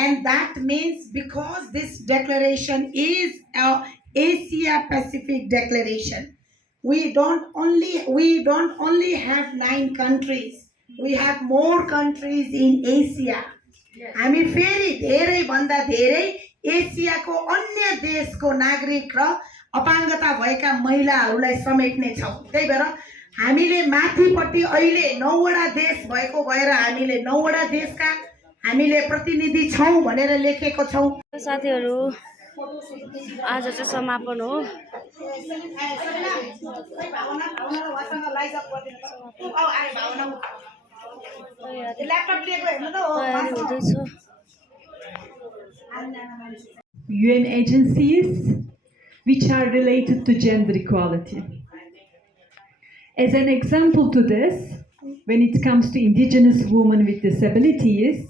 And that means because this declaration is a Asia Pacific declaration, we don't only have 9 countries, we have more countries in Asia. हामी फेरि धेरै भन्दा धेरै एसियाको अन्य देशको नागरिक र अपाङ्गता भएका महिलाहरूलाई समेट्ने छौँ। त्यही भएर हामीले माथिपट्टि अहिले 9वटा देश भएको भएर हामीले 9वटा देशका हामीले प्रतिनिधि छौँ भनेर लेखेको छौँ। साथीहरू आज चाहिँ समापन हो। UN agencies which are related to gender equality. As an example to this, when it comes to indigenous women with disabilities,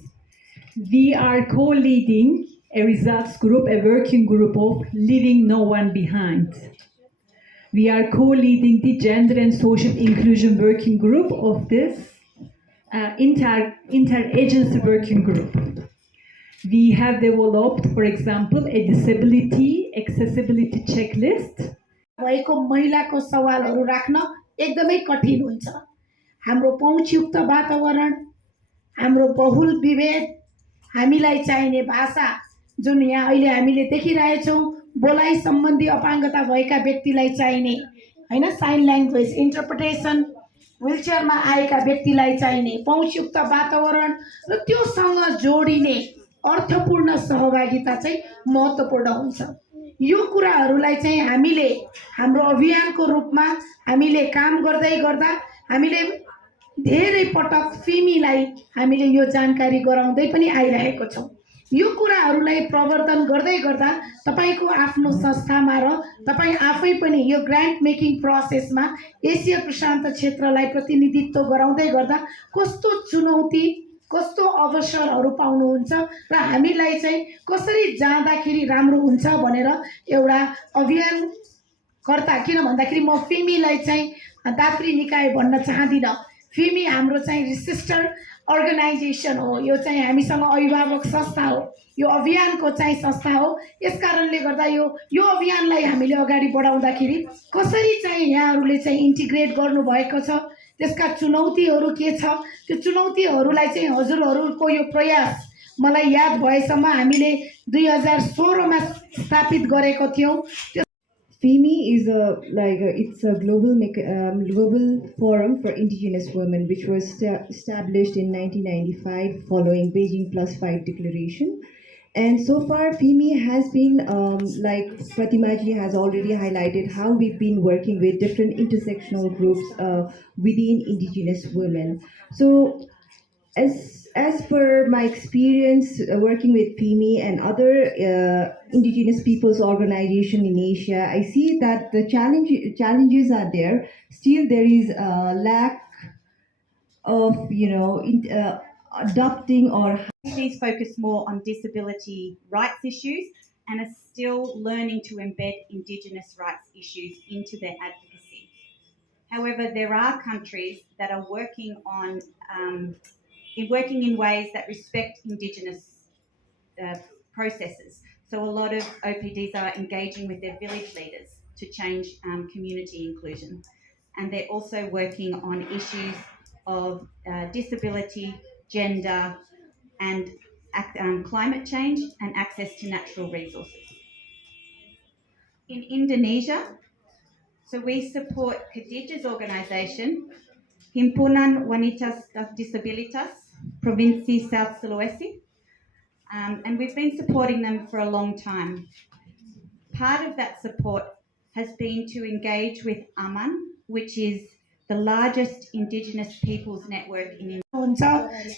we are co-leading a results group, a working group of Leaving No One Behind. We are co-leading the gender and social inclusion working group of this inter-agency working group. We have developed, for example, a disability accessibility checklist. भएको महिलाको सवालहरू राख्न एकदमै कठिन हुन्छ। हाम्रो पहुँचयुक्त वातावरण, हाम्रो बहुल विभेद, हामीलाई चाहिने भाषा जुन यहाँ अहिले हामीले देखिरहेछौँ, बोलाइ सम्बन्धी अपाङ्गता भएका व्यक्तिलाई चाहिने हैन साइन ल्याङ्ग्वेज इन्टरप्रिटेसन, व्हीलचेयरमा आएका व्यक्तिलाई चाहिने पहुँचयुक्त वातावरण र त्योसँग जोडिने अर्थपूर्ण सहभागिता चाहिँ महत्त्वपूर्ण हुन्छ। यो कुराहरूलाई चाहिँ हामीले हाम्रो अभियानको रूपमा हामीले काम गर्दै गर्दा हामीले धेरै पटक फिमीलाई हामीले यो जानकारी गराउँदै पनि आइरहेको छौँ। यो कुराहरूलाई प्रवर्धन गर्दै गर्दा तपाईको आफ्नो संस्थामा र तपाई आफै पनि यो ग्रान्ट मेकिङ प्रोसेसमा एसिया प्रशान्त क्षेत्रलाई प्रतिनिधित्व गराउँदै गर्दा कस्तो चुनौती कस्तो अवसरहरू पाउनुहुन्छ र हामीलाई चाहिँ कसरी जाँदाखेरि राम्रो हुन्छ भनेर एउटा अभियान कर्ता, किन भन्दाखेरि म फिमीलाई चाहिँ दात्री निकाय भन्न चाहदिनँ। फिमी हाम्रो चाहिँ रिजिस्टर्ड अर्गनाइजेसन हो, यो चाहिँ हामीसँग अभिभावक संस्था हो, यो अभियानको चाहिँ संस्था हो। यसकारणले गर्दा यो अभियानलाई हामीले अगाडि बढाउँदाखेरि कसरी चाहिँ यहाँहरूले चाहिँ इन्टिग्रेट गर्नुभएको छ, त्यसका चुनौतीहरू के छ, त्यो चुनौतीहरूलाई चाहिँ हजुरहरूको यो प्रयास मलाई याद भएसम्म हामीले 2016 मा स्थापित गरेको थियौं। FIMI is it's a global forum for indigenous women, which was established in 1995 following Beijing +5 declaration. And so far, FIMI has been, like Pratimaji has already highlighted, how we've been working with different intersectional groups within indigenous women. So, as per my experience working with FIMI and other indigenous peoples organization in Asia, I see that the challenges are there. Still, there is a lack of, adopting or She's focused more on disability rights issues and are still learning to embed Indigenous rights issues into their advocacy. However, there are countries that are working on working in ways that respect Indigenous processes. So a lot of OPDs are engaging with their village leaders to change community inclusion. And they're also working on issues of disability, gender, and climate change and access to natural resources. In Indonesia, so we support Khadijah's organisation, Himpunan Wanita Disabilitas, Provinsi South Sulawesi, and we've been supporting them for a long time. Part of that support has been to engage with AMAN, which is the largest Indigenous peoples network in India. हुन्छ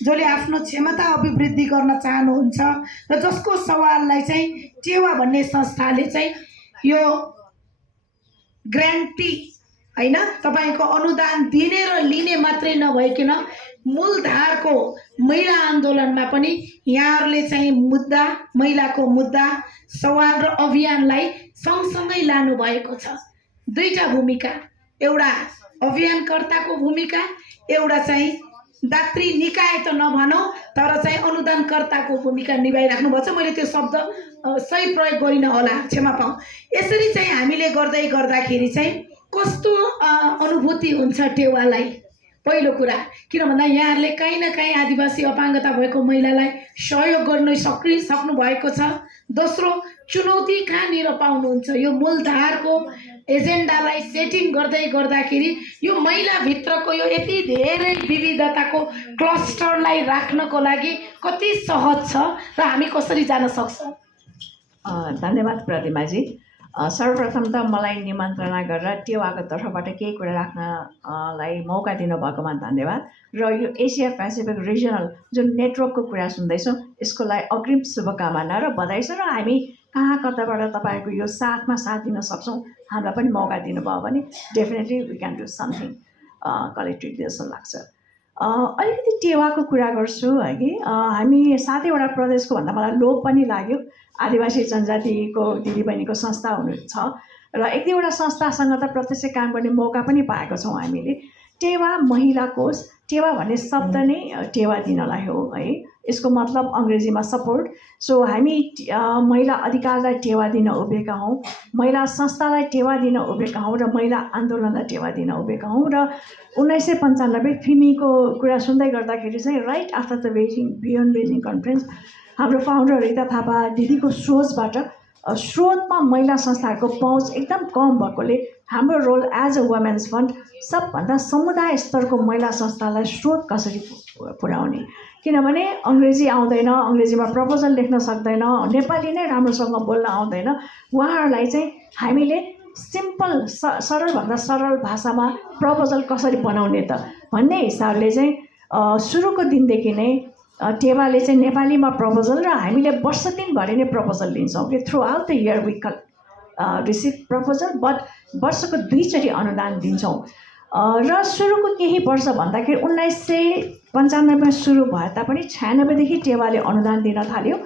जसले आफ्नो क्षमता अभिवृद्धि गर्न चाहनुहुन्छ र जसको सवाललाई चाहिँ टेवा भन्ने संस्थाले चाहिँ यो ग्रान्टी हैन तपाईको अनुदान दिने र लिने मात्रै नभइकन मूलधारको महिला आन्दोलनमा पनि यहाँहरूले चाहिँ मुद्दा महिलाको मुद्दा सवाल र अभियानलाई सँगसँगै लानु भएको छ। दुईटा भूमिका, एउटा अभियानकर्ताको भूमिका, एउटा चाहिँ दात्री निकाय त नभनौँ तर चाहिँ अनुदानकर्ताको भूमिका निभाइराख्नु भएको छ। मैले त्यो शब्द सही प्रयोग गरिन होला, क्षमा पाऊँ। यसरी चाहिँ हामीले गर्दै गर्दाखेरि चाहिँ कस्तो अनुभूति हुन्छ टेवालाई? पहिलो कुरा किन भन्दा यहाँहरूले काहीँ न काहीँ आदिवासी अपाङ्गता भएको महिलालाई सहयोग गर्न सक्नु भएको छ। दोस्रो, चुनौती कहाँनिर पाउनुहुन्छ? यो मूलधारको एजेन्डालाई सेटिङ गर्दै गर्दाखेरि यो महिलाभित्रको यो यति धेरै विविधताको क्लस्टरलाई राख्नको लागि कति सहज छ र हामी कसरी जान सक्छौँ? धन्यवाद प्रतिमाजी। सर्वप्रथम त मलाई निमन्त्रणा गरेर टेवाको तर्फबाट केही कुरा राख्नलाई मौका दिनुभएकोमा धन्यवाद। र यो एसिया पेसिफिक रिजनल जुन नेटवर्कको कुरा सुन्दैछौँ यसको लागि अग्रिम शुभकामना र बधाई छ। र हामी कहाँ कताबाट तपाईँहरूको यो साथमा साथ दिन सक्छौँ हामीलाई पनि मौका दिनुभयो भने definitely we can do something collectively जस्तो लाग्छ। अलिकति टेवाको कुरा गर्छु है कि हामी 7वटा प्रदेशको भन्दा मलाई लोभ पनि लाग्यो। आदिवासी जनजातिको दिदीबहिनीको संस्था हुनु छ र 1-2वटा संस्थासँग त प्रत्यक्ष काम गर्ने मौका पनि पाएको छौँ हामीले। टेवा महिला कोष, टेवा भन्ने शब्द नै टेवा दिनलाई हो है, यसको मतलब अङ्ग्रेजीमा सपोर्ट। सो हामी महिला अधिकारलाई टेवा दिन उभिएका हौँ, महिला संस्थालाई टेवा दिन उभिएका हौँ र महिला आन्दोलनलाई टेवा दिन उभिएका हौँ। र 1995 फिमीको कुरा सुन्दै गर्दाखेरि चाहिँ right after the beyond Beijing conference हाम्रो फाउन्डर रिता थापा दिदीको सोचबाट स्रोतमा महिला संस्थाहरूको पहुँच एकदम कम भएकोले हाम्रो role as a women's fund सबभन्दा समुदाय स्तरको महिला संस्थालाई स्रोत कसरी पुर्याउने, किनभने अङ्ग्रेजी आउँदैन, अङ्ग्रेजीमा प्रपोजल लेख्न सक्दैन, नेपाली नै राम्रोसँग बोल्न आउँदैन। उहाँहरूलाई चाहिँ हामीले सिम्पल सरलभन्दा सरल भाषामा प्रपोजल कसरी बनाउने त भन्ने हिसाबले चाहिँ सुरुको दिनदेखि नै टेवाले चाहिँ नेपालीमा प्रपोजल र हामीले वर्ष दिनभरि नै प्रपोजल लिन्छौँ कि throughout the year we receive proposal, but वर्षको 2 चोटि अनुदान दिन्छौँ। र सुरुको केही वर्ष भन्दाखेरि 1995मा सुरु भए तापनि 96देखि टेवाले अनुदान दिन थाल्यो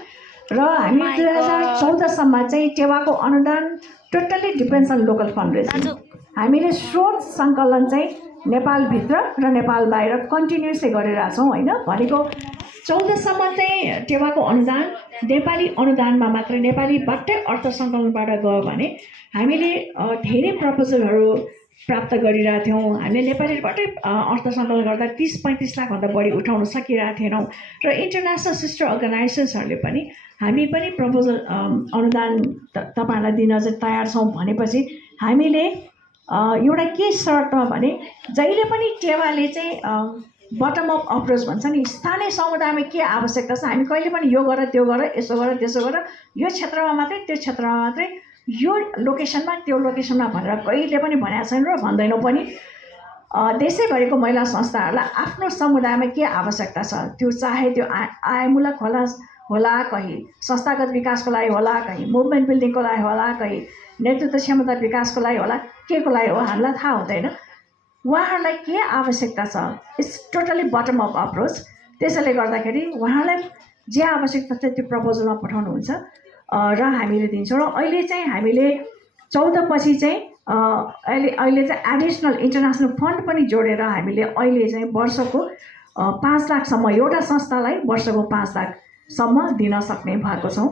र हामी 2014सम्म चाहिँ टेवाको अनुदान totally depends on local fund raising. हामीले स्रोत सङ्कलन चाहिँ नेपालभित्र र नेपाल बाहिर कन्टिन्युसली गरिरहेछौँ होइन। भनेको 14सम्म चाहिँ टेवाको अनुदान नेपाली अनुदानमा मात्र नेपालीबाटै अर्थ सङ्कलनबाट गयो भने हामीले धेरै प्रपोजलहरू प्राप्त गरिरहेको थियौँ। हामीले नेपालीबाटै अर्थ सङ्कलन गर्दा 30-35 लाखभन्दा बढी उठाउन सकिरहेको थिएनौँ र इन्टरनेसनल सिस्टर अर्गनाइजेसन्सहरूले पनि हामी पनि प्रपोजल अनुदान तपाईँहरूलाई दिन चाहिँ तयार छौँ भनेपछि हामीले एउटा के शर्तमा भने जहिले पनि टेवाले चाहिँ बटम अप अप्रोच भन्छ नि, स्थानीय समुदायमा के आवश्यकता छ हामी कहिले पनि यो गर त्यो गर यसो गर त्यसो गर, यो क्षेत्रमा मात्रै त्यो क्षेत्रमा मात्रै, यो लोकेसनमा त्यो लोकेसनमा भनेर कहिले पनि भनेको छैन र भन्दैनौँ पनि। देशैभरिको महिला संस्थाहरूलाई आफ्नो समुदायमा के आवश्यकता छ त्यो चाहे त्यो आयमूलक होला कहीँ संस्थागत विकासको लागि होला, कहीँ मुभमेन्ट बिल्डिङको लागि होला, कहीँ नेतृत्व क्षमता विकासको लागि होला, के को लागि हो हामीलाई थाहा हुँदैन। उहाँहरूलाई के आवश्यकता छ it's totally button up approach. त्यसैले गर्दाखेरि उहाँलाई जे आवश्यकता छ त्यो प्रपोजलमा पठाउनुहुन्छ र हामीले दिन्छौँ। र अहिले चाहिँ हामीले 14 पछि चाहिँ अहिले चाहिँ एडिसनल इन्टरनेसनल फन्ड पनि जोडेर हामीले अहिले चाहिँ वर्षको 5 लाखसम्म एउटा संस्थालाई वर्षको 5 लाखसम्म दिन सक्ने भएको छौँ।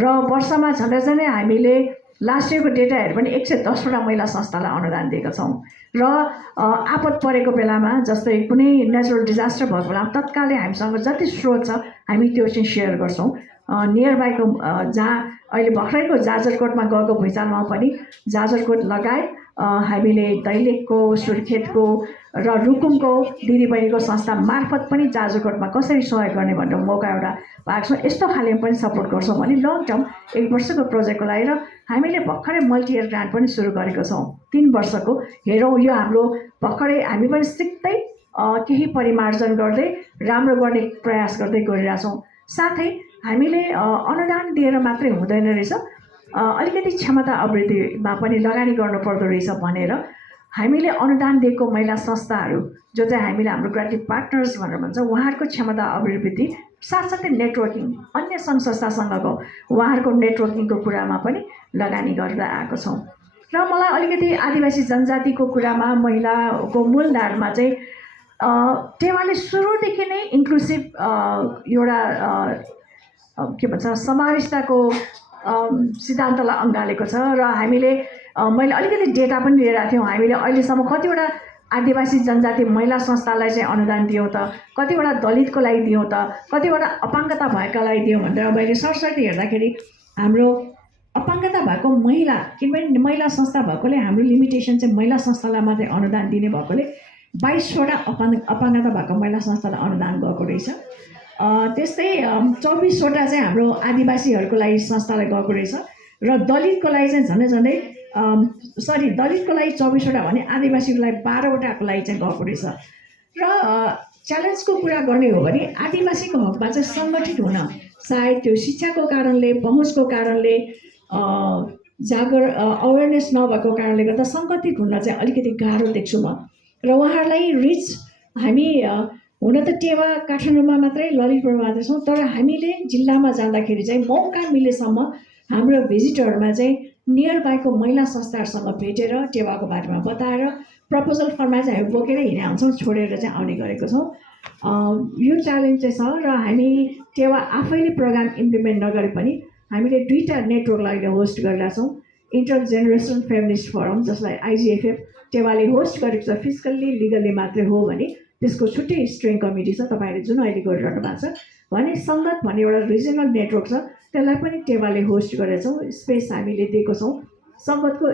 र वर्षमा झन्डै झन्डै हामीले लास्ट इयरको डेटा हेऱ्यो भने 110वटा महिला संस्थालाई अनुदान दिएका छौँ। र आपद परेको बेलामा जस्तै कुनै नेचुरल डिजास्टर भएको बेलामा तत्कालै हामीसँग जति स्रोत छ हामी त्यो चाहिँ सेयर गर्छौँ। नियर बाईको जहाँ अहिले भर्खरैको जाजरकोटमा गएको भुइँचालोमा पनि जाजरकोट लगायत हामीले दैलेखको, सुर्खेतको र रुकुमको दिदीबहिनीको संस्था मार्फत पनि जाजरकोटमा कसरी सहयोग गर्ने भनेर मौका एउटा पाएको छौँ। यस्तो खाले पनि सपोर्ट गर्छौँ भने लङ टर्म 1 वर्षको प्रोजेक्टको लागि। र हामीले भर्खरै मल्टी इयर ग्रान्ट पनि सुरु गरेको छौँ 3 वर्षको। हेरौँ यो हाम्रो भर्खरै हामी पनि सिक्दै केही परिमार्जन गर्दै राम्रो गर्ने प्रयास गर्दै गरिरहेछौँ। साथै हामीले अनुदान दिएर मात्रै हुँदैन रहेछ, अलिकति क्षमता अभिवृद्धिमा पनि लगानी गर्नुपर्दो रहेछ भनेर हामीले अनुदान दिएको महिला संस्थाहरू जो चाहिँ हामीले हाम्रो क्रिएटिभ पार्टनर्स भनेर भन्छ, उहाँहरूको क्षमता अभिवृद्धि साथसाथै नेटवर्किङ अन्य सङ्घ संस्थासँगको उहाँहरूको नेटवर्किङको कुरामा पनि लगानी गर्दै आएको छौँ। र मलाई अलिकति आदिवासी जनजातिको कुरामा महिलाको मूलधारमा चाहिँ टेवाले सुरुदेखि नै इन्क्लुसिभ एउटा के भन्छ समावेशताको सिद्धान्तलाई अँगालेको छ। र हामीले मैले अलिकति डेटा पनि लिएर आएको थियौँ। हामीले अहिलेसम्म कतिवटा आदिवासी जनजाति महिला संस्थालाई चाहिँ अनुदान दियौँ त, कतिवटा दलितको लागि दियौँ त, कतिवटा अपाङ्गता भएकालाई दियौँ भनेर मैले सरसर्ती हेर्दाखेरि हाम्रो अपाङ्गता भएको महिला, किनभने महिला संस्था भएकोले हाम्रो लिमिटेसन चाहिँ महिला संस्थालाई मात्रै अनुदान दिने भएकोले 22वटा अपाङ्गता भएको महिला संस्थालाई अनुदान गएको रहेछ। त्यस्तै 24वटा चाहिँ हाम्रो आदिवासीहरूको लागि संस्थालाई गएको रहेछ र दलितको लागि चाहिँ झन्डै दलितको लागि 24वटा भने आदिवासीको लागि 12वटाको लागि चाहिँ गएको रहेछ। र च्यालेन्जको कुरा गर्ने हो भने आदिवासीको हकमा चाहिँ सङ्गठित हुन सायद त्यो शिक्षाको कारणले, पहुँचको कारणले, अवेरनेस नभएको कारणले गर्दा सङ्गठित हुन चाहिँ अलिकति गाह्रो देख्छु म। र उहाँहरूलाई रिच हामी हुन त टेवा काठमाडौँमा मात्रै, ललितपुरमा मात्रै छौँ, तर हामीले जिल्लामा जाँदाखेरि चाहिँ मौका मिलेसम्म हाम्रो भिजिटरमा चाहिँ नियर बाईको महिला संस्थाहरूसँग भेटेर टेवाको बारेमा बताएर प्रपोजल फर्ममा चाहिँ हामी बोकेर हिँडे हुन्छौँ, छोडेर चाहिँ आउने गरेको छौँ। यो च्यालेन्ज चाहिँ छ र हामी टेवा आफैले प्रोग्राम इम्प्लिमेन्ट नगरे पनि हामीले 2टा नेटवर्कलाई अहिले होस्ट गरिरहेका छौँ। इन्टर जेनेरेसन फेमिनिस्ट फोरम जसलाई IGFF टेवाले होस्ट गरेको छ, फिजिकल्ली लिगल्ली मात्रै हो भने त्यसको छुट्टै स्ट्रिङ कमिटी छ, तपाईँहरूले जुन अहिले गरिरहनु भएको छ भने सङ्गत भन्ने एउटा रिजनल नेटवर्क छ, त्यसलाई पनि टेवाले होस्ट गरेका छौँ, स्पेस हामीले दिएको छौँ। सङ्गतको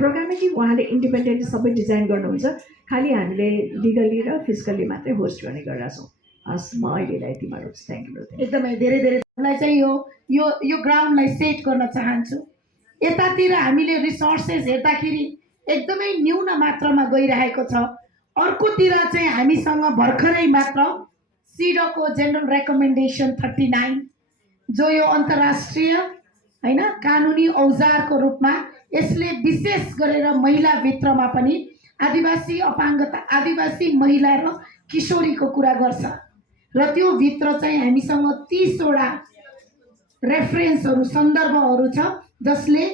प्रोग्रामै चाहिँ उहाँले इन्डिपेन्डेन्टली सबै डिजाइन गर्नुहुन्छ, खालि हामीले लिगल्ली र फिजिकल्ली मात्रै होस्ट गर्ने गरिरहेका छौँ। हस्, म अहिलेलाई यतिमा रोक्छु। Thank you. एकदमै धेरै धेरै चाहिँ यो ग्राउन्डलाई सेट गर्न चाहन्छु। यतातिर हामीले रिसोर्सेस हेर्दाखेरि एकदमै न्यून मात्रामा गइरहेको छ। अर्कोतिर चाहिँ हामीसँग भर्खरै मात्र सिडोको जेनरल रेकमेन्डेसन 39 जो यो अन्तर्राष्ट्रिय हैन कानुनी औजारको रूपमा यसले विशेष गरेर महिलाभित्रमा पनि आदिवासी अपाङ्गता, आदिवासी महिला र किशोरीको कुरा गर्छ र त्यो भित्र चाहिँ हामीसँग 30वटा रेफरेन्सहरू, सन्दर्भहरू छ जसले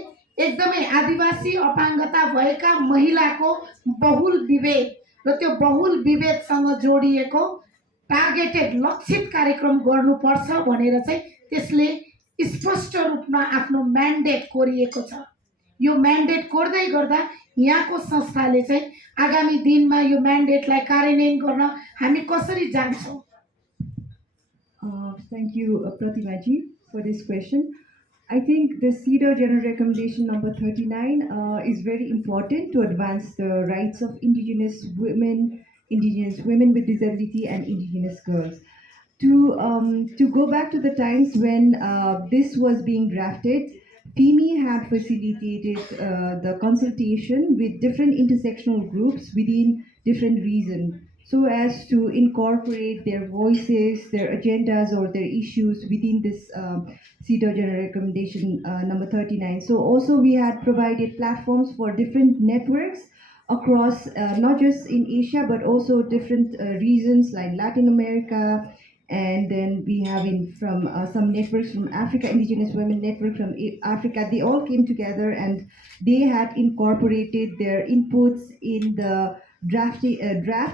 एकदमै आदिवासी अपाङ्गता भएका महिलाको बहुल विभेद र त्यो बहुल विभेदसँग जोडिएको टार्गेटेड लक्षित कार्यक्रम गर्नुपर्छ भनेर चाहिँ त्यसले स्पष्ट रूपमा आफ्नो म्यान्डेट कोरिएको छ। यो म्यान्डेट कोर्दै गर्दा यहाँको संस्थाले चाहिँ आगामी दिनमा यो म्यान्डेटलाई कार्यान्वयन गर्न हामी कसरी जान्छौँ? Thank you, Pratima ji, for this question. I think the CEDAW General Recommendation number 39 is very important to advance the rights of Indigenous women with disability, and Indigenous girls. To go back to the times when this was being drafted, fimi had facilitated the consultation with different intersectional groups within different regions, so as to incorporate their voices, their agendas, or their issues within this CEDAW General Recommendation number 39. So also we had provided platforms for different networks across, not just in Asia, but also different regions like Latin America, and then we have from some networks from Africa, Indigenous Women Network from Africa. They all came together and they had incorporated their inputs in the draft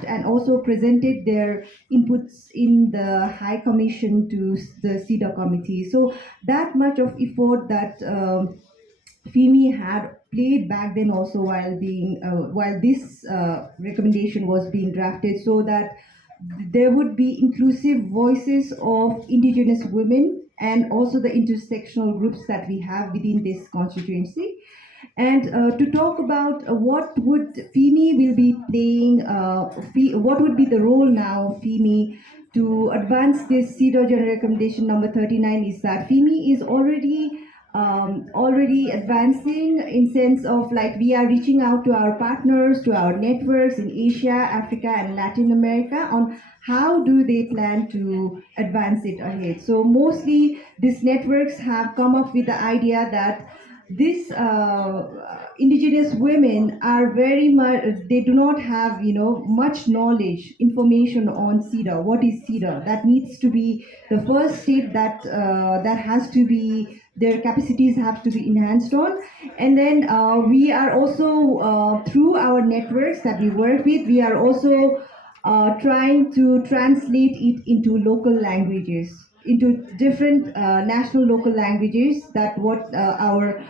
and also presented their inputs in the High Commission to the CEDAW committee. So that much of effort that fimi had played back then also while this recommendation was being drafted, so that there would be inclusive voices of Indigenous women and also the intersectional groups that we have within this constituency. And to talk about what would fimi will be playing, what would be the role now of fimi to advance this CEDAW General Recommendation number 39 is that fimi is already already advancing in sense of like we are reaching out to our partners, to our networks in Asia, Africa, and Latin America on how do they plan to advance it ahead. So mostly these networks have come up with the idea that these indigenous women are very much, they do not have, you know, much knowledge, information on cedar. What is cedar? That needs to be the first step that that has to be, their capacities have to be enhanced on. And then we are also through our networks that we work with, we are also trying to translate it into local languages, into different national local languages, that what our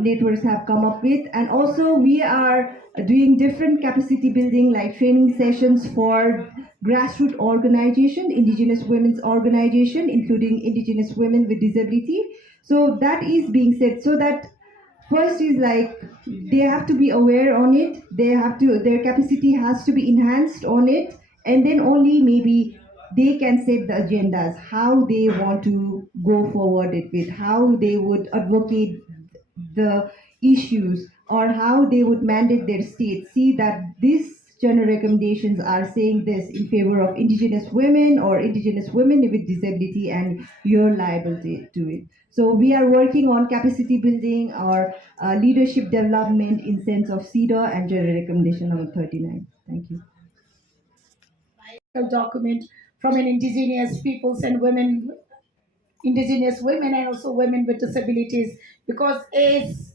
networks have come up with. And also we are doing different capacity building like training sessions for grassroots organization, indigenous women's organization, including indigenous women with disability. So that is being said, so that first is like they have to be aware on it, they have to, their capacity has to be enhanced on it, and then only maybe they can set the agendas, how they want to go forward it with, how they would advocate the issues, or how they would mandate their states, see that these general recommendations are saying this in favor of indigenous women or indigenous women with disability, and you're liable to it. So we are working on capacity building or leadership development in sense of CEDAW and general recommendation number 39. Thank you. Document from an indigenous peoples and women, indigenous women, and also women with disabilities, because as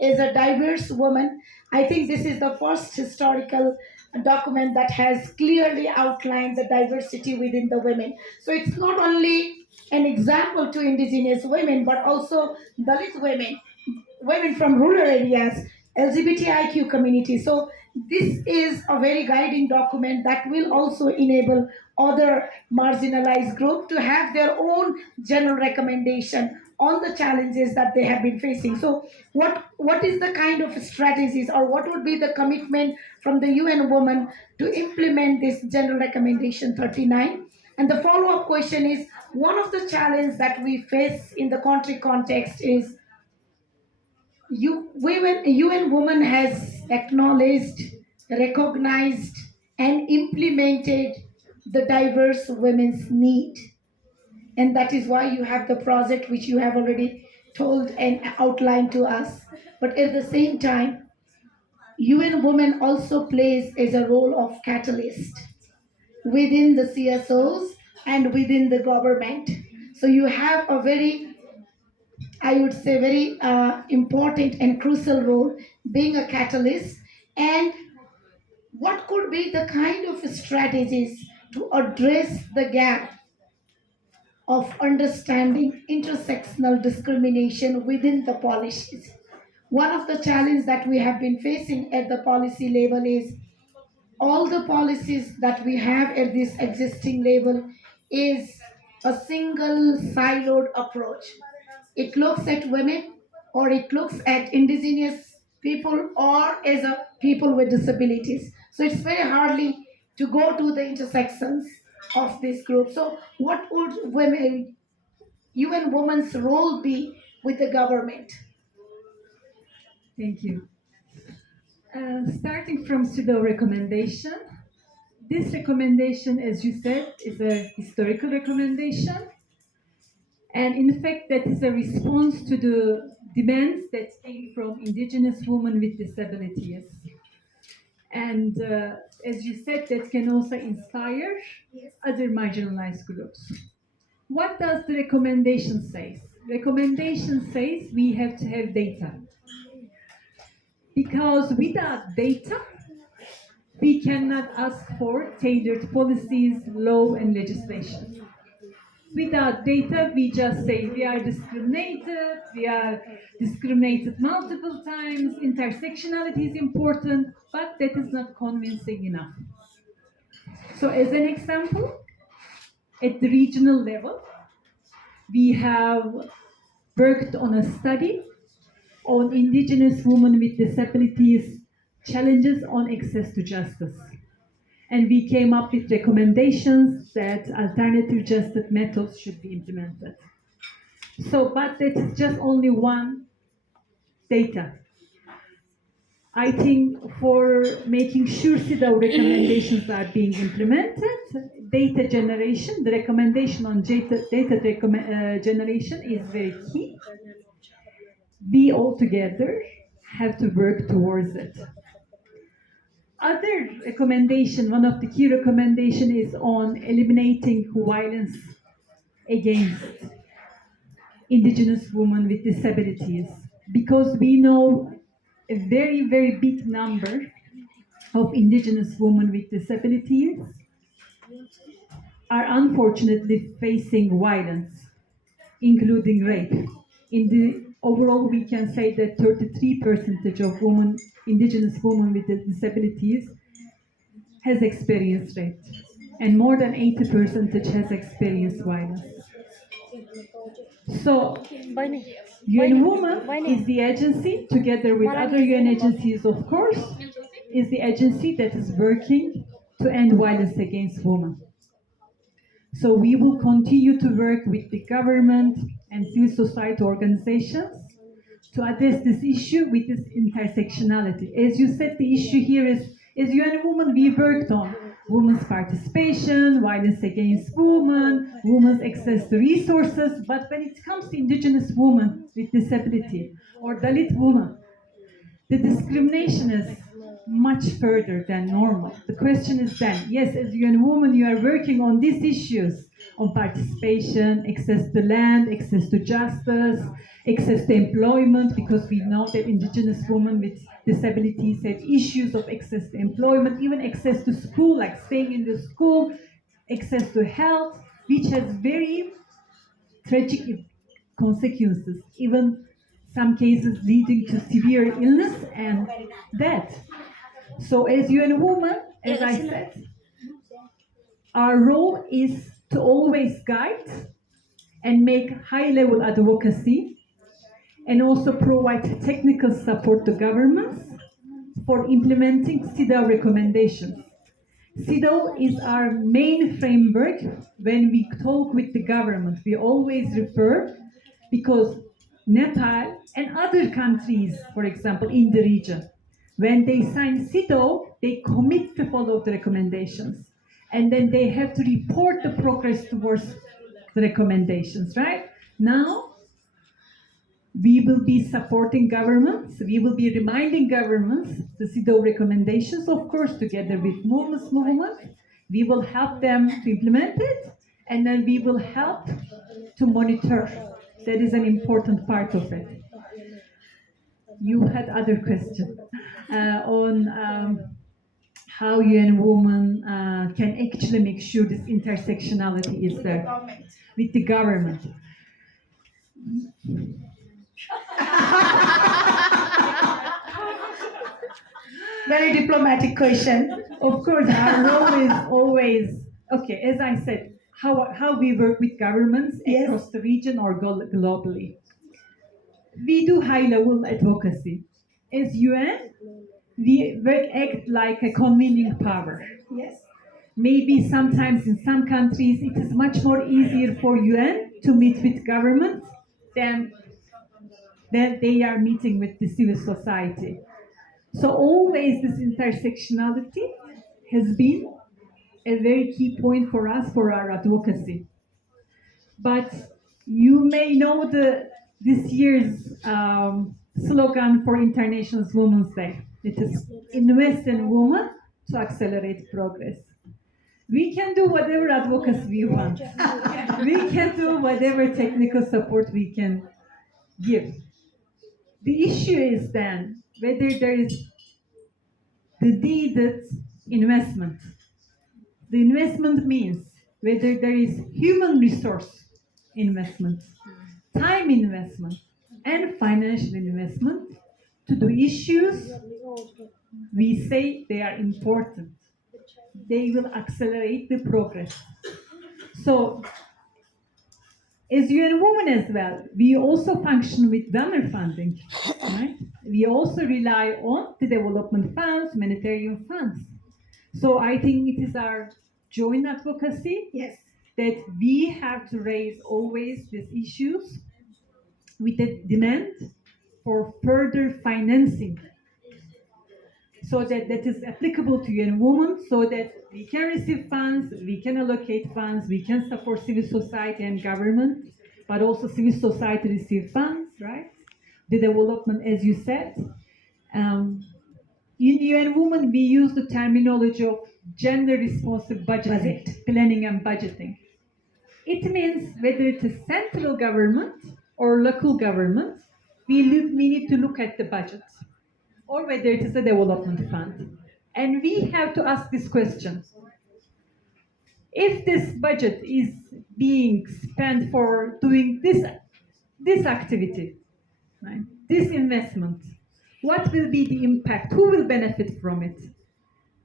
a diverse woman, I think this is the first historical document that has clearly outlined the diversity within the women. So it's not only an example to indigenous women, but also Dalit women, women from rural areas, LGBTIQ community. So this is a very guiding document that will also enable other marginalized group to have their own general recommendation on the challenges that they have been facing. So what is the kind of strategies, or what would be the commitment from the UN Women to implement this general recommendation 39? And the follow-up question is, one of the challenges that we face in the country context is UN Women has acknowledged, recognized, and implemented the diverse women's need. And that is why you have the project which you have already told and outlined to us. But at the same time, UN Women also plays as a role of catalyst within the CSOs and within the government. So you have a very, I would say, very important and crucial role being a catalyst. And what could be the kind of strategies to address the gap of understanding intersectional discrimination within the policies? One of the challenges that we have been facing at the policy level is all the policies that we have at this existing level is a single siloed approach. It looks at women, or it looks at indigenous people, or as a people with disabilities. So it's very hardly to go to the intersections of this group. So what would women, UN Women's role be with the government? Thank you. Starting from pseudo recommendation, this recommendation, as you said, is a historical recommendation. And in fact, that is a response to the demands that came from indigenous women with disabilities. And as you said, that can also inspire other marginalized groups. What does the recommendation say? Recommendation says we have to have data. Because without data, we cannot ask for tailored policies, law, and legislation. Without data, we just say we are discriminated multiple times, intersectionality is important, but that is not convincing enough. So as an example, at the regional level, we have worked on a study on indigenous women with disabilities challenges on access to justice. And we came up with recommendations that alternative justice methods should be implemented. So, but that is just only one data. I think for making sure CEDAW recommendations are being implemented, data generation, the recommendation on data generation is very key. We all together have to work towards it. Other recommendation, one of the key recommendation is on eliminating violence against indigenous women with disabilities, because we know a very, very big number of indigenous women with disabilities are unfortunately facing violence, including rape. In the overall, we can say that 33% of women, indigenous women with disabilities has experienced rape, and more than 80% has experienced violence. So, UN Women is the agency, together with other UN agencies, of course, is the agency that is working to end violence against women. So we will continue to work with the government and civil society organizations to address this issue with this intersectionality. As you said, the issue here is, as UN Women, we worked on women's participation, violence against women, women's access to resources, but when it comes to indigenous women with disability or Dalit women, the discrimination is much further than normal. The question is then, yes, as UN Women, you are working on these issues on participation, access to land, access to justice, access to employment, because we know that indigenous women with disabilities have issues of access to employment, even access to school, like staying in the school, access to health, which has very tragic consequences, even some cases leading to severe illness and death. So as UN Women, as I said, our role is to always guide and make high-level advocacy and also provide technical support to governments for implementing CEDAW recommendations. CEDAW is our main framework when we talk with the government. We always refer, because Nepal and other countries, for example, in the region, when they sign CEDAW, they commit to follow the recommendations. And then they have to report the progress towards the recommendations, right? Now, we will be supporting governments, we will be reminding governments the CEDAW recommendations, of course, together with movement. We will help them to implement it, and then we will help to monitor. That is an important part of it. You had other questions on how UN Women can actually make sure this intersectionality is there with the government. Very diplomatic question. Of course, our role is always, okay, as I said, how we work with governments across the region or globally. We do high-level advocacy. As UN, we act like a convening power. Yes. Maybe sometimes in some countries it is much more easier for UN to meet with government than they are meeting with the civil society. So always this intersectionality has been a very key point for us for our advocacy. But you may know this year's slogan for International Women's Day. It is invest in women to accelerate progress. We can do whatever advocacy we want. We can do whatever technical support we can give. The issue is then whether there is the needed investment. The investment means whether there is human resource investment, time investment, and financial investment to the issues we say they are important. They will accelerate the progress. So, as UN Women as well, we also function with donor funding, right? We also rely on the development funds, humanitarian funds. So I think it is our joint advocacy that we have to raise always these issues with a demand for further financing so that that is applicable to young women, so that we can receive funds, we can allocate funds, we can support civil society and government, but also civil society receive funds, right? The development, as you said. In UN Women, we use the terminology of gender-responsive budgeting, planning and budgeting. It means whether it is central government or local government, we need to look at the budget, or whether it is a development fund. And we have to ask this question. If this budget is being spent for doing this activity, right, this investment, what will be the impact? Who will benefit from it?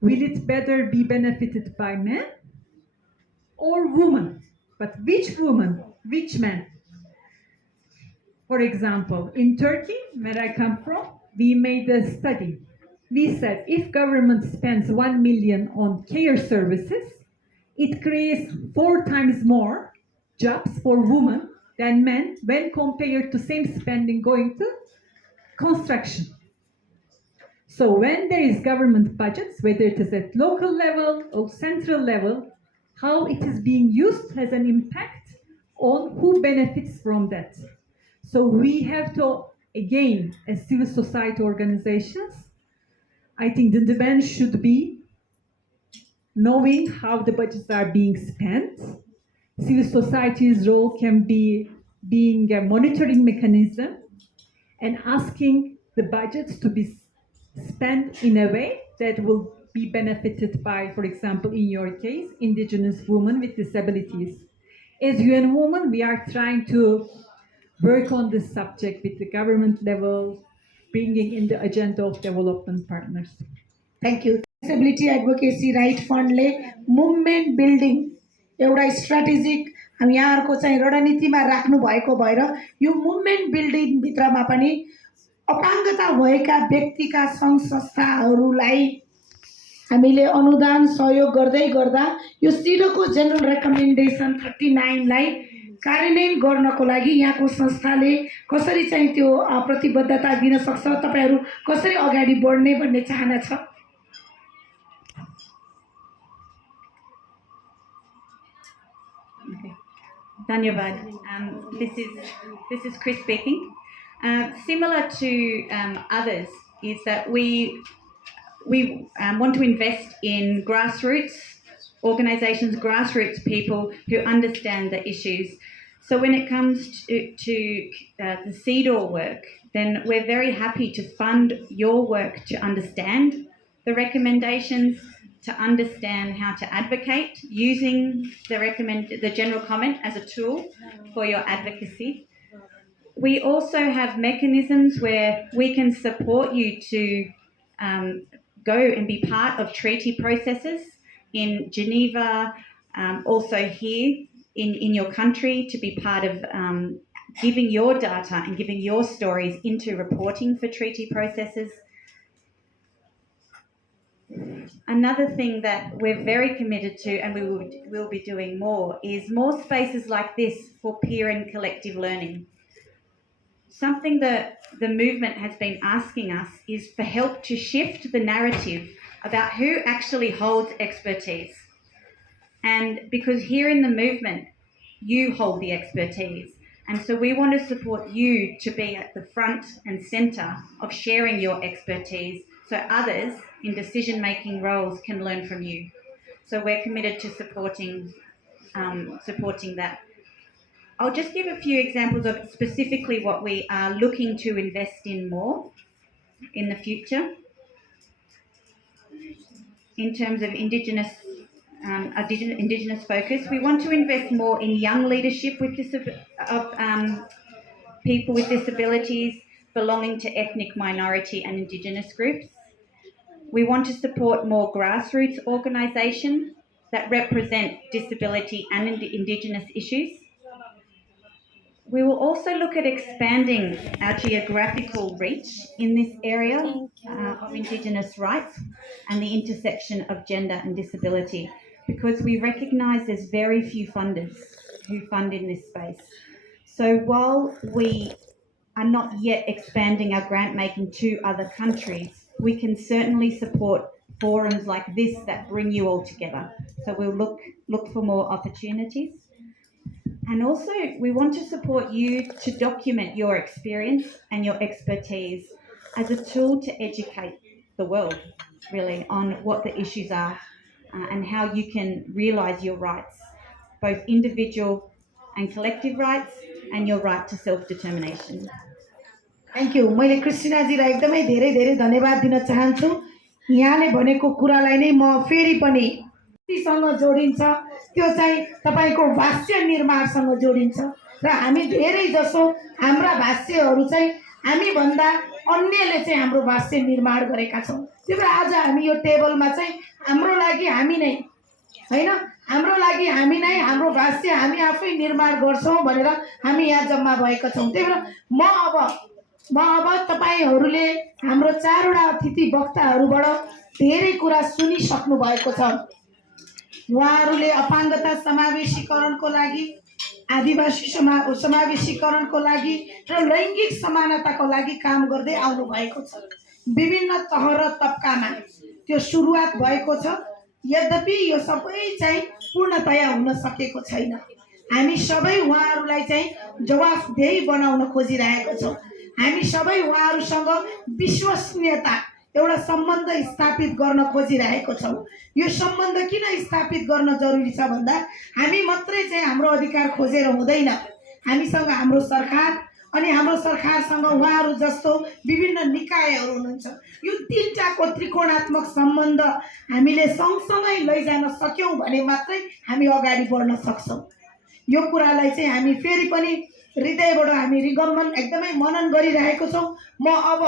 Will it better be benefited by men or women? But which woman, which man? For example, in Turkey, where I come from, we made a study. We said if government spends 1 million on care services, it creates 4 times more jobs for women than men when compared to same spending going to construction. So when there is government budgets, whether it is at local level or central level, how it is being used has an impact on who benefits from that. So we have to, again, as civil society organizations, I think the demand should be knowing how the budgets are being spent. Civil society's role can be being a monitoring mechanism and asking the budgets to be spent in a way that will be benefited by, for example, in your case, indigenous women with disabilities. As UN Women, we are trying to work on this subject with the government level, bringing in the agenda of development partners. Thank you. Disability advocacy right फन्डले movement building एउटा strategic यहाँहरूको चाहिँ रणनीतिमा राख्नु भएको भएर यो movement बिल्डिङभित्रमा पनि अपाङ्गता भएका व्यक्तिका सङ्घ संस्थाहरूलाई हामीले अनुदान सहयोग गर्दै गर्दा यो सिडोको जेनरल रेकमेन्डेसन 39 लाई कार्यान्वयन गर्नको लागि यहाँको संस्थाले कसरी चाहिँ त्यो प्रतिबद्धता दिन सक्छ, तपाईहरु कसरी अगाडि बढ्ने भन्ने चाहना छ। Dhanyavad. This is Chris speaking. Similar to others, is that we want to invest in grassroots organisations, grassroots people who understand the issues. So when it comes to the CEDAW work, then we're very happy to fund your work to understand the recommendations, to understand how to advocate using the general comment as a tool for your advocacy. We also have mechanisms where we can support you to go and be part of treaty processes in Geneva, also here in your country, to be part of giving your data and giving your stories into reporting for treaty processes. Another thing that we're very committed to, and we will be doing more, is more spaces like this for peer and collective learning. Something that the movement has been asking us is for help to shift the narrative about who actually holds expertise. And because here in the movement, you hold the expertise. And so we want to support you to be at the front and centre of sharing your expertise so others in decision-making roles can learn from you. So we're committed to supporting that. I'll just give a few examples of specifically what we are looking to invest in more in the future. In terms of Indigenous focus, we want to invest more in young leadership of people with disabilities belonging to ethnic minority and Indigenous groups. We want to support more grassroots organisations that represent disability and Indigenous issues. We will also look at expanding our geographical reach in this area of Indigenous rights and the intersection of gender and disability, because we recognise there's very few funders who fund in this space. So while we are not yet expanding our grant making to other countries, we can certainly support forums like this that bring you all together. So we'll look for more opportunities. And also, we want to support you to document your experience and your expertise as a tool to educate the world, really, on what the issues are and how you can realise your rights, both individual and collective rights, and your right to self determination. Thank you. मैले क्रिस्टिनाजीलाई एकदमै धेरै धेरै धन्यवाद दिन चाहन्छु। यहाँले भनेको कुरालाई नै म फेरि पनि सँग जोडिन्छ, त्यो चाहिँ तपाईँको भाष्य निर्माणसँग जोडिन्छ र हामी धेरै जसो हाम्रा भाष्यहरू चाहिँ हामीभन्दा अन्यले चाहिँ हाम्रो भाष्य निर्माण गरेका छौँ। त्यही भएर आज हामी यो टेबलमा चाहिँ हाम्रो लागि हामी नै होइन, हाम्रो लागि हामी नै हाम्रो भाष्य हामी आफै निर्माण गर्छौँ भनेर हामी यहाँ जम्मा भएका छौँ। त्यही भएर म अब तपाईँहरूले हाम्रो चारवटा अतिथि वक्ताहरूबाट धेरै कुरा सुनिसक्नु भएको छ। उहाँहरूले अपाङ्गता समावेशीकरणको लागि, आदिवासी समावेशीकरणको लागि र लैङ्गिक समानताको लागि काम गर्दै आउनु भएको छ। विभिन्न तह र तबकामा त्यो सुरुवात भएको छ, यद्यपि यो सबै चाहिँ पूर्णतया हुन सकेको छैन। हामी सबै उहाँहरूलाई चाहिँ जवाफदेही बनाउन खोजिरहेको छौँ। हामी सबै उहाँहरूसँग विश्वसनीयता एउटा सम्बन्ध स्थापित गर्न खोजिरहेको छौँ। यो सम्बन्ध किन स्थापित गर्न जरुरी छ भन्दा हामी मात्रै चाहिँ हाम्रो अधिकार खोजेर हुँदैन। हामीसँग हाम्रो सरकार अनि हाम्रो सरकारसँग उहाँहरू जस्तो विभिन्न निकायहरू हुनुहुन्छ। यो तीनटाको त्रिकोणात्मक सम्बन्ध हामीले सँगसँगै लैजान सक्यौँ भने मात्रै हामी अगाडि बढ्न सक्छौँ। यो कुरालाई चाहिँ हामी फेरि पनि हृदयबाट हामी रिगमन एकदमै मनन गरिरहेको छौँ। म अब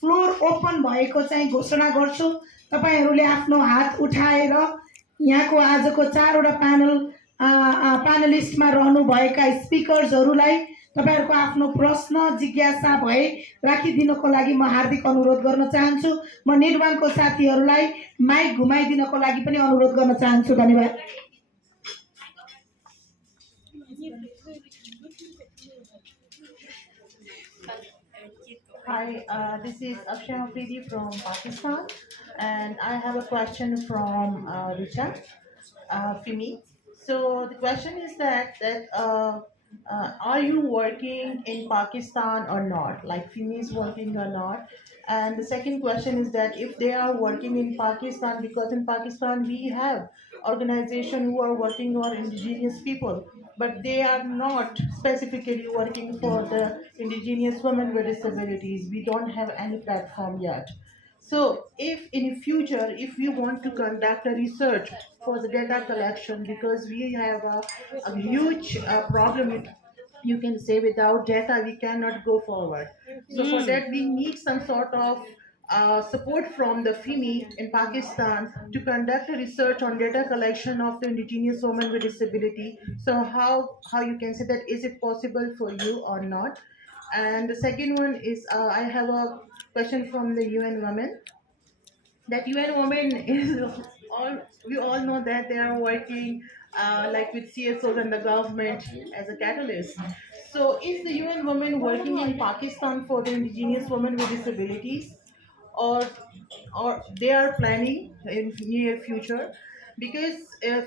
फ्लोर ओपन भएको चाहिँ घोषणा गर्छु। तपाईँहरूले आफ्नो हात उठाएर यहाँको आजको चारवटा प्यानलिस्टमा रहनुभएका स्पिकर्सहरूलाई तपाईँहरूको आफ्नो प्रश्न जिज्ञासा भए राखिदिनको लागि म हार्दिक अनुरोध गर्न चाहन्छु। म निर्माणको साथीहरूलाई माइक घुमाइदिनको लागि पनि अनुरोध गर्न चाहन्छु। धन्यवाद। Hi, this is Akshay Afridi from Pakistan, and I have a question from Richa, Fimi. So the question is that are you working in Pakistan or not? Like Fimi is working or not? And the second question is that if they are working in Pakistan, because in Pakistan we have organizations who are working on indigenous people, but they are not specifically working for the indigenous women with disabilities. We don't have any platform yet. So if in future, if we want to conduct a research for the data collection, because we have a huge problem with, you can say, without data we cannot go forward. So for that we need some sort of support from the FIMI in Pakistan to conduct a research on data collection of the indigenous women with disability. So how you can say that, is it possible for you or not? And the second one is I have a question from the UN Women. That UN Women is all, we all know that they are working like with CSOs and the government as a catalyst. So is the UN Women working in Pakistan for the indigenous women with disabilities, or they are planning in near future? Because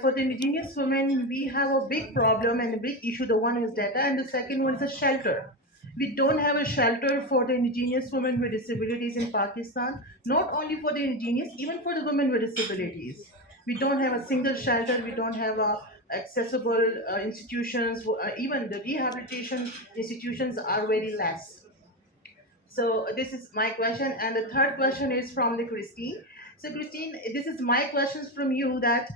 for the indigenous women we have a big problem and a big issue. The one is data, and the second one is a shelter. We don't have a shelter for the indigenous women with disabilities in Pakistan. Not only for the indigenous, even for the women with disabilities. We don't have a single shelter. We don't have accessible institutions. Even the rehabilitation institutions are very less. So this is my question, and the third question is from the Christine. So Christine, this is my questions from you. That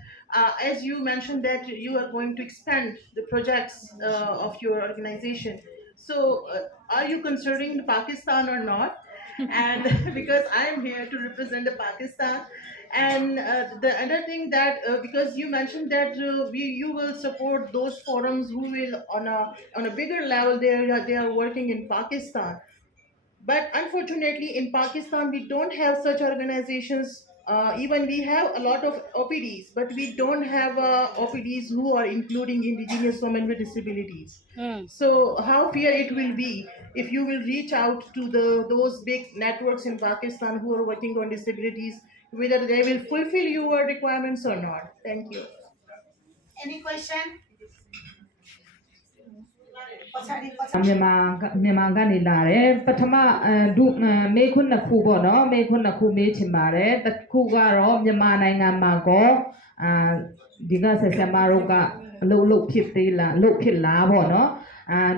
as you mentioned that you are going to expand the projects of your organization. So are you considering Pakistan or not? And because I am here to represent the Pakistan. And the other thing that because you mentioned that you will support those forums who will on a bigger level, they are working in Pakistan. But unfortunately, in Pakistan, we don't have such organizations even we have a lot of OPDs, but we don't have OPDs who are including indigenous women with disabilities. So how fair it will be if you will reach out to those big networks in Pakistan who are working on disabilities, whether they will fulfill your requirements or not. Thank you. Any question? Myanmar ni lare patama du me khun na khu bo no me khun na khu me chin bare tat khu ga ro Myanmar နိုင်ငံမှာကိုဒီကဆက်ဆက်မတို့ကအလုပ်ဖြစ်သေးလားလုပ်ဖြစ်လားပေါ့နော်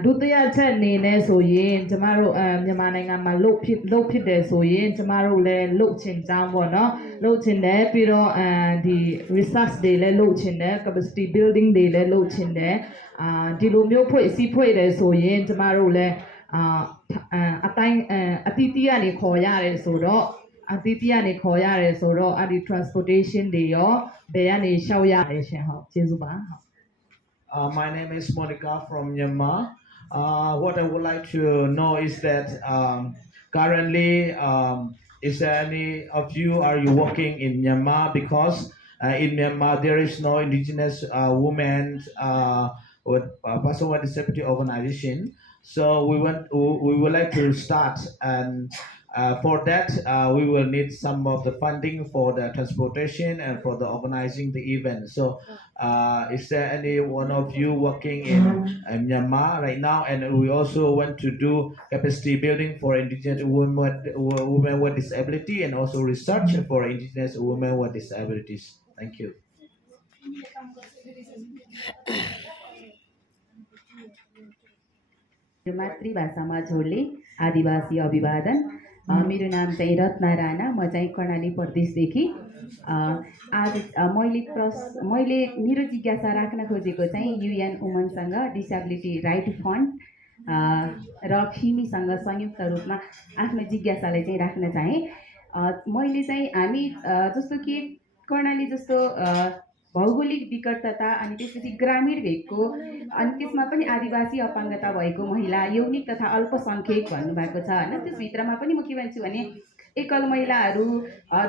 ဒုတိယချက်အနေနဲ့ဆိုရင်ကျမတို့မြန်မာနိုင်ငံမှာလုပ်ဖြစ်တယ်ဆိုရင်ကျမတို့လည်းလုပ်ချင်ကြောင်းပေါ့နော်လုပ်ချင်တယ်ပြီးတော့ဒီ research တွေလည်းလုပ်ချင်တယ် capacity building တွေလည်းလုပ်ချင်တယ်ဒီလိုမျိုးဖွဲ့စည်းဖွဲ့တယ်ဆိုရင်ကျမတို့လည်းအတိုင်းအတီးတီးကနေခေါ်ရတယ်ဆိုတော့အတီးတီးကနေခေါ်ရတယ်ဆိုတော့အဲ့ဒီ transportation တွေရောဘယ်ကနေရှောက်ရတယ်ရှင်ဟုတ်ကျေးဇူးပါဟုတ်My name is Monica from Myanmar. What I would like to know is that currently, is there any of you are you working in Myanmar? Because in Myanmar there is no indigenous women with person with disability organization. So we would like to start, and for that we will need some of the funding for the transportation and for the organizing the event. So is there any one of you working in Myanmar right now? And we also want to do capacity building for indigenous women with disability and also research for indigenous women with disabilities. Thank you. मातृभाषामा जोडले आदिवासी अभिवादन मेरो नाम चाहिँ रत्ना राणा म चाहिँ कर्णाली प्रदेशदेखि आज मैले मेरो जिज्ञासा राख्न खोजेको चाहिँ युएन वुमनसँग डिसेबिलिटी राइट फन्ड र फिमीसँग संयुक्त रूपमा आफ्नो जिज्ञासालाई चाहिँ राख्न चाहे मैले चाहिँ हामी जस्तो कि कर्णाली जस्तो भौगोलिक विकटता अनि त्यसपछि ग्रामीण भेगको अनि त्यसमा पनि आदिवासी अपाङ्गता भएको महिला यौनिक तथा अल्पसङ्ख्यक भन्नुभएको छ हैन त्यसभित्रमा पनि म के भन्छु भने एकल महिलाहरू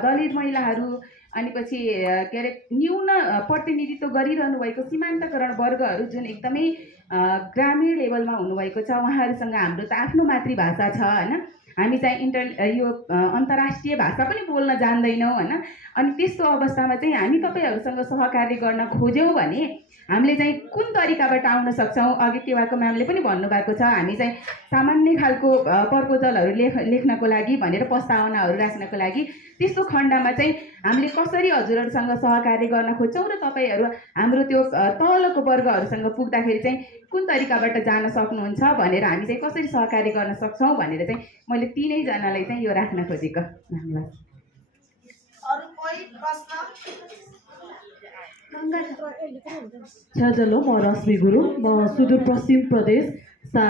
दलित महिलाहरू अनि पछि के अरे न्यून प्रतिनिधित्व गरिरहनु भएको सीमान्तकरण वर्गहरू जुन एकदमै ग्रामीण लेभलमा हुनुभएको छ उहाँहरूसँग हाम्रो त आफ्नो मातृभाषा छ हैन हामी चाहिँ यो अन्तर्राष्ट्रिय भाषा पनि बोल्न जान्दैनौँ हैन अनि त्यस्तो अवस्थामा चाहिँ हामी तपाईहरुसँग सहकार्य गर्न खोज्यौं भने हामीले चाहिँ कुन तरिकाबाट आउन सक्छौं अघि टेवाको म्यामले पनि भन्नुभएको छ हामी चाहिँ सामान्य खालको प्रपोजलहरू लेख्नको लागि भनेर प्रस्तावनाहरू राख्नको लागि त्यस्तो खण्डमा चाहिँ हामीले कसरी हजुरहरुसँग सहकार्य गर्न खोज्छौं र तपाईहरु हाम्रो त्यो तलको वर्गहरुसँग पुग्दाखेरि चाहिँ कुन तरिकाबाट जान सक्नुहुन्छ भनेर हामी चाहिँ कसरी सहकार्य गर्न सक्छौं भनेर चाहिँ मैले तीनै जनालाई चाहिँ यो राख्न खोजेको धन्यवाद अरु कोही प्रश्न हेलो म रश्मि गुरुङ म सुदूरपश्चिम प्रदेश 7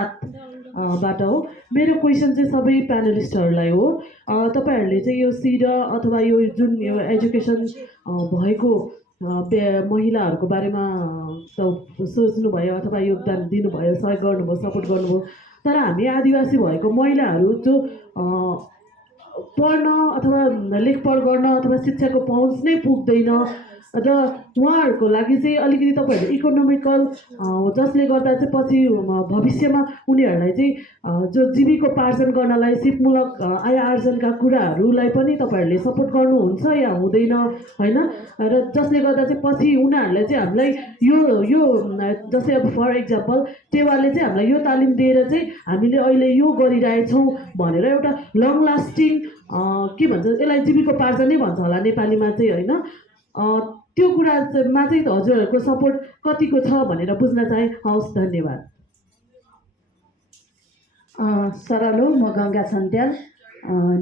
बाट हो मेरो क्वेशन चाहिँ सबै प्यानलिस्टहरूलाई हो तपाईहरुले चाहिँ यो सिडा अथवा यो जुन यो एजुकेसन भएको महिलाहरूको बारेमा सोच्नु भयो अथवा योगदान दिनुभयो सहयोग गर्नुभयो सपोर्ट गर्नुभयो तर हामी आदिवासी भएको महिलाहरू जो पढ्न अथवा लेखपढ गर्न अथवा शिक्षाको पहुँच नै पुग्दैन र उहाँहरूको लागि चाहिँ अलिकति तपाईहरुले इकोनोमिकल जसले गर्दा चाहिँ पछि भविष्यमा उनीहरूलाई चाहिँ जो जीविकोपार्जन गर्नलाई सिपमूलक आय आर्जनका कुराहरूलाई पनि तपाईहरुले सपोर्ट गर्नुहुन्छ या हुँदैन हैन र जसले गर्दा चाहिँ पछि उनीहरूलाई चाहिँ हामीलाई यो जस्तै अब फर एक्जाम्पल टेवाले चाहिँ हामीलाई यो तालिम दिएर चाहिँ हामीले अहिले यो गरिरहेछौँ भनेर एउटा लङ लास्टिङ के भन्छ यसलाई जीविकोपार्जन नै भन्छ होला नेपालीमा चाहिँ हैन त्यो कुरामा चाहिँ हजुरहरूको सपोर्ट कतिको छ भनेर बुझ्न चाहे हवस् धन्यवाद सरल हो म गंगा छन्त्याल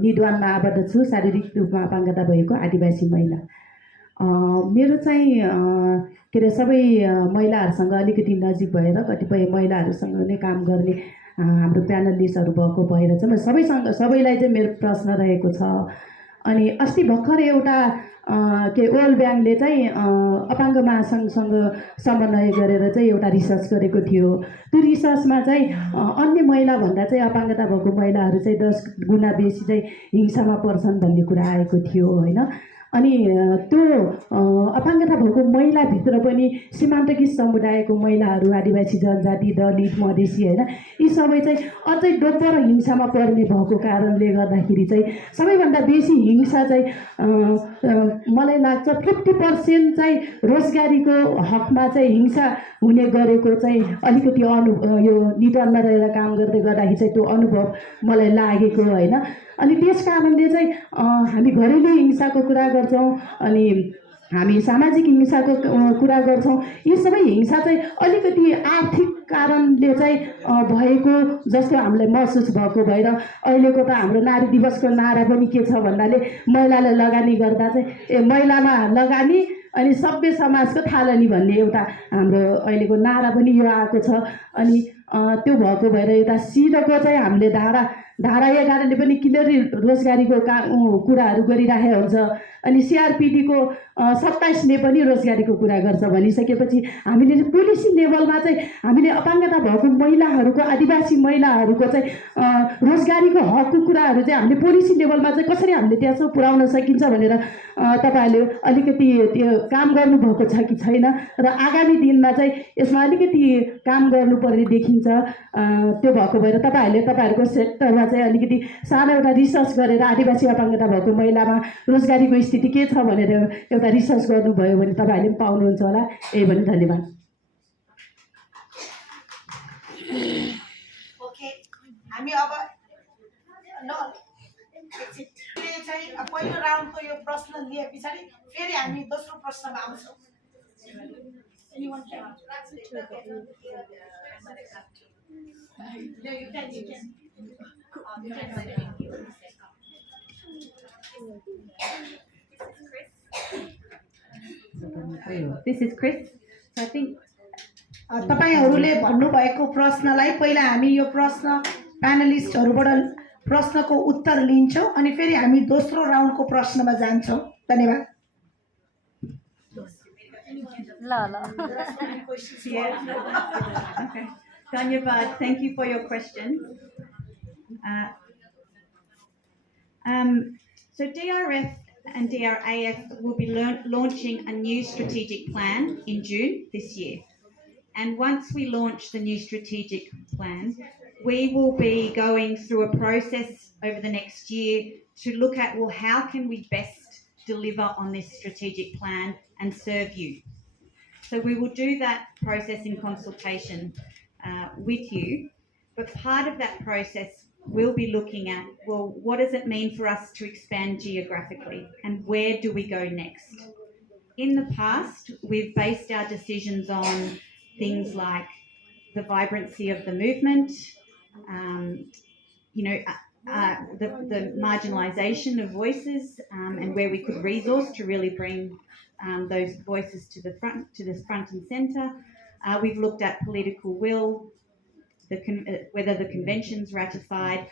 निद्वानमा आबद्ध छु शारीरिक रूपमा अपाङ्गता भएको आदिवासी महिला मेरो चाहिँ के अरे सबै महिलाहरूसँग अलिकति नजिक भएर कतिपय महिलाहरूसँग नै काम गर्ने हाम्रो प्यानलिस्टहरू भएको भएर चाहिँ सबैलाई चाहिँ मेरो प्रश्न रहेको छ अनि अस्ति भर्खर एउटा के वर्ल्ड ब्याङ्कले चाहिँ अपाङ्ग महासङ्घसँग समन्वय गरेर चाहिँ एउटा रिसर्च गरेको थियो त्यो रिसर्चमा चाहिँ अन्य महिला भन्दा चाहिँ अपाङ्गता भएको महिलाहरू चाहिँ 10 गुणा बेसी चाहिँ हिंसामा पर्छन् भन्ने कुरा आएको थियो हैन अनि त्यो अपाङ्गता भएको महिलाभित्र पनि सीमान्तकृत समुदायको महिलाहरू, आदिवासी जनजाति, दलित, मधेसी होइन, यी सबै चाहिँ अझै डोको र हिंसामा पर्ने भएको कारणले गर्दाखेरि चाहिँ सबैभन्दा बेसी हिंसा चाहिँ मलाई लाग्छ 50% चाहिँ रोजगारीको हकमा चाहिँ हिंसा हुने गरेको चाहिँ अलिकति यो निधनमा रहेर काम गर्दै गर्दाखेरि चाहिँ त्यो अनुभव मलाई लागेको होइन। अनि त्यस कारणले चाहिँ हामी घरेलु हिंसाको कुरा गर्छौँ, अनि हामी सामाजिक हिंसाको कुरा गर्छौँ। यी सबै हिंसा चाहिँ अलिकति आर्थिक कारणले चाहिँ भएको जस्तो हामीलाई महसुस भएको भएर अहिलेको त हाम्रो नारी दिवसको नारा पनि के छ भन्नाले महिलालाई लगानी गर्दा चाहिँ महिलामा लगानी अनि सभ्य समाजको थालनी भन्ने एउटा हाम्रो अहिलेको नारा पनि यो आएको छ। अनि त्यो भएको भएर एउटा सिडको चाहिँ हामीले धारा 11ले पनि क्लियरली रोजगारीको कुराहरू गरिराखेको हुन्छ। अनि सिआरपिडीको 27ले पनि रोजगारीको कुरा गर्छ भनिसकेपछि हामीले पोलिसी लेभलमा चाहिँ हामीले अपाङ्गता भएको महिलाहरूको, आदिवासी महिलाहरूको चाहिँ रोजगारीको हकको कुराहरू चाहिँ हामीले पोलिसी लेभलमा चाहिँ कसरी हामीले त्यहाँसम्म पुर्याउन सकिन्छ भनेर तपाईँहरूले अलिकति त्यो काम गर्नुभएको छ कि छैन, र आगामी दिनमा चाहिँ यसमा अलिकति काम गर्नुपर्ने देखिन्छ। त्यो भएको भएर तपाईँहरूको सेक्टरमा चाहिँ अलिकति सानो एउटा रिसर्च गरेर आदिवासी अपाङ्गता भएको महिलामा रोजगारीको स्थिति के छ भनेर एउटा रिसर्च गर्नुभयो भने तपाईँहरूले पनि पाउनुहुन्छ होला। यही भने धन्यवाद। ओके, हामी अब चाहिँ पहिलो राउन्डको यो प्रश्न लिए पछाडि फेरि हामी दोस्रो प्रश्नमा आउँछौँ। This is Chris. So I think तपाईहरूले भन्नुभएको प्रश्नलाई पहिला हामी यो प्रश्न प्यानलिस्टहरूबाट प्रश्नको उत्तर लिन्छौँ अनि फेरि हामी दोस्रो राउन्डको प्रश्नमा जान्छौँ। धन्यवाद। Okay. Dhanyavad, thank you for your question. So DRF and DRAF will be launching a new strategic plan in June this year. And once we launch the new strategic plan, we will be going through a process over the next year to look at, well, how can we best deliver on this strategic plan and serve you? So we will do that process in consultation with you. But part of that process, we'll be looking at, well, what does it mean for us to expand geographically and where do we go next? In the past, we've based our decisions on things like the vibrancy of the movement, the marginalisation of voices, and where we could resource to really bring those voices to the front and centre. We've looked at political will, whether the convention's ratified,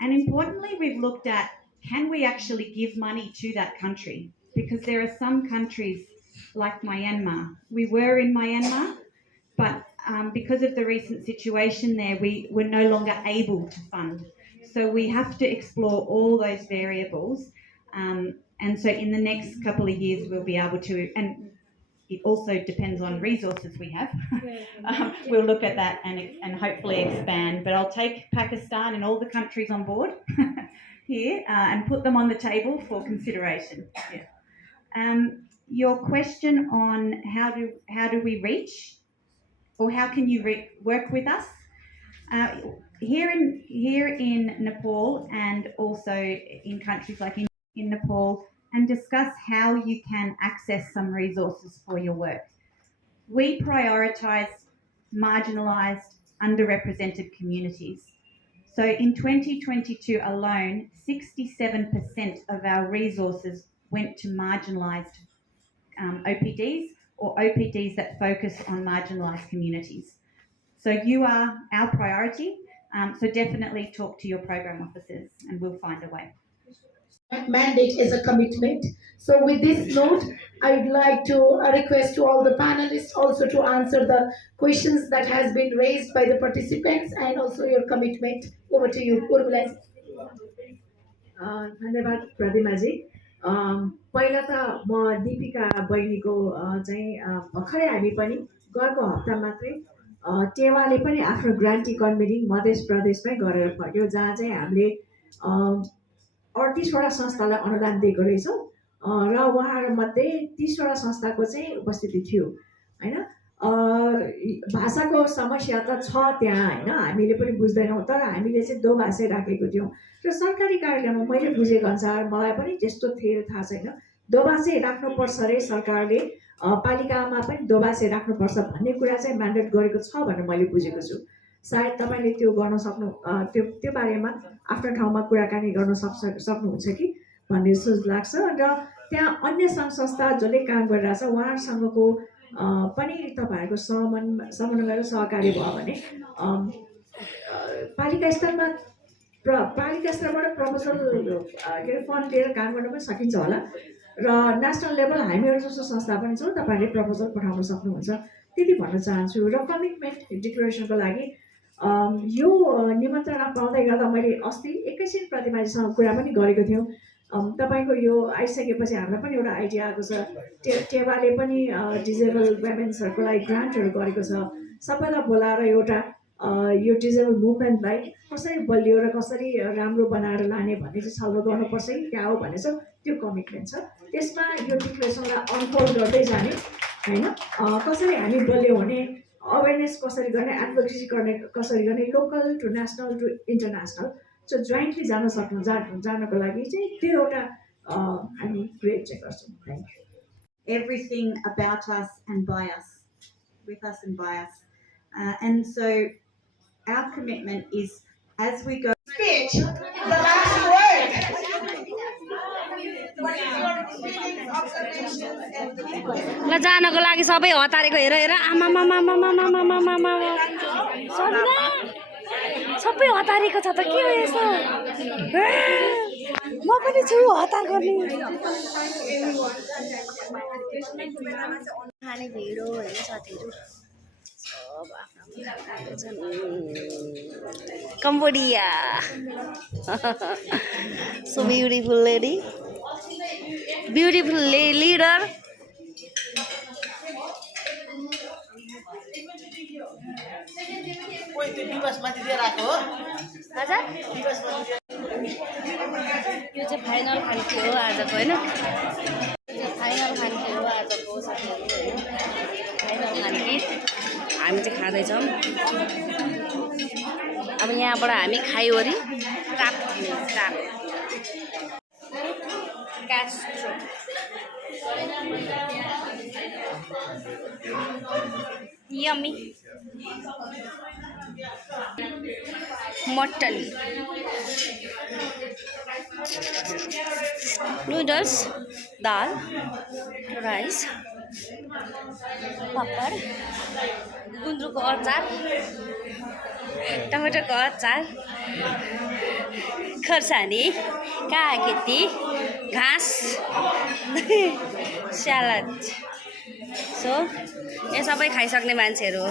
and importantly, we've looked at, can we actually give money to that country? Because there are some countries like Myanmar. We were in Myanmar, but because of the recent situation there, we were no longer able to fund. So we have to explore all those variables. And so in the next couple of years, we'll be able to, and it also depends on resources we have. We'll look at that and hopefully expand. But I'll take Pakistan and all the countries on board here and put them on the table for consideration. Yeah. Your question on how do we reach, or how can you work with us? Here in Nepal, and also in countries like in Nepal, and discuss how you can access some resources for your work. We prioritise marginalised, underrepresented communities. So in 2022 alone, 67% of our resources went to marginalised OPDs, or OPDs that focus on marginalised communities. So you are our priority, so definitely talk to your program officers and we'll find a way. Mandate is a commitment. So with this note, I would like to request to all the panelists also to answer the questions that has been raised by the participants and also your commitment. Over to you, Urmila. धन्यवाद प्रतिमाजी। पहिला त म दीपिका बहिनीको चाहिँ भर्खरै हामी पनि गएको हप्ता मात्रै टेवाले पनि आफ्नो ग्रान्टी कन्भेनिङ मध्य प्रदेशमै गरेर फर्क्यो, जहाँ चाहिँ हामीले 38वटा संस्थालाई अनुदान दिएको रहेछौँ र उहाँहरूमध्ये 30वटा संस्थाको चाहिँ उपस्थिति थियो होइन। भाषाको समस्या त छ त्यहाँ होइन, हामीले पनि बुझ्दैनौँ, तर हामीले चाहिँ दोभाषै राखेको थियौँ र सरकारी कार्यालयमा मैले बुझेको अनुसार मलाई पनि त्यस्तो थियो थाहा छैन, दोभाषै राख्नुपर्छ अरे सरकारले, पालिकामा पनि दोभाषै राख्नुपर्छ भन्ने कुरा चाहिँ म्यान्डेट गरेको छ भनेर मैले बुझेको छु। सायद तपाईँले त्यो गर्न सक्नु त्यो बारेमा आफ्नो ठाउँमा कुराकानी गर्न सक्नुहुन्छ कि भन्ने जस्तो लाग्छ। र त्यहाँ अन्य सङ्घ संस्था जसले काम गरिरहेछ उहाँहरूसँगको पनि तपाईँहरूको समन्वय र सहकारी भयो भने पालिका स्तरमा पालिका स्तरबाट प्रपोजल के अरे फन्ड लिएर काम गर्न पनि सकिन्छ होला र नेसनल लेभल हामीहरू जस्तो संस्था पनि छौँ, तपाईँहरूले प्रपोजल पठाउन सक्नुहुन्छ, त्यति भन्न चाहन्छु। र कमिटमेन्ट डिक्लेरेसनको लागि यो निमन्त्रणा पाउँदै गर्दा मैले अस्ति एकैछिन प्रतिमाजीसँग कुरा पनि गरेको थियौँ। तपाईँको यो आइसकेपछि हामीलाई पनि एउटा आइडिया आएको छ, टेवाले पनि डिजेबल वुमेन्सहरूको लागि ग्रान्टहरू गरेको छ, सबैलाई बोलाएर एउटा यो डिजेबल मुभमेन्टलाई कसरी बलियो र कसरी राम्रो बनाएर लाने भन्ने चाहिँ छलफल गर्नुपर्छ कि क्या हो भन्ने चाहिँ त्यो कमिटमेन्ट छ। त्यसमा यो डिक्लेरेसनलाई अनफोल्ड गर्दै जाने होइन, कसरी हामी बलियो भने अवेरनेस कसरी गर्ने, एडभोकेसी गर्ने कसरी गर्ने, local to national to international so jointly जानको लागि चाहिँ त्यो एउटा हामी क्रिएट चाहिँ गर्छौँ। Thank you. Everything about us and by us, with us and by us. And so our commitment is as we go. Speech, the last word. What is your feelings, observations, and ल जानको लागि सबै हतारेको हेर हेर आमा सबै हतारेको छ त के हो यस्तो, म पनि छु हतार गर्ने। खाने भिड हो होइन साथीहरू, सब आफ्नो Cambodia. So beautiful lady, beautiful leader. यो चाहिँ फाइनल खान्थ्यो हो आजको होइन, फाइनल खान्थ्यो हो आजको साथीहरू होइन, फाइनल खान्थ्यो हामी चाहिँ खाँदैछौँ। अब यहाँबाट हामी खायोरी काप क्यास्ट्रो यम्मी मटन नूडल्स, दाल, राइस, पापड, गुन्द्रुकको अचार, टमाटरको अचार, खर्सानी, काकेती, घाँस, स्यालाड। सो यो सबै खाइसक्ने मान्छेहरू हो।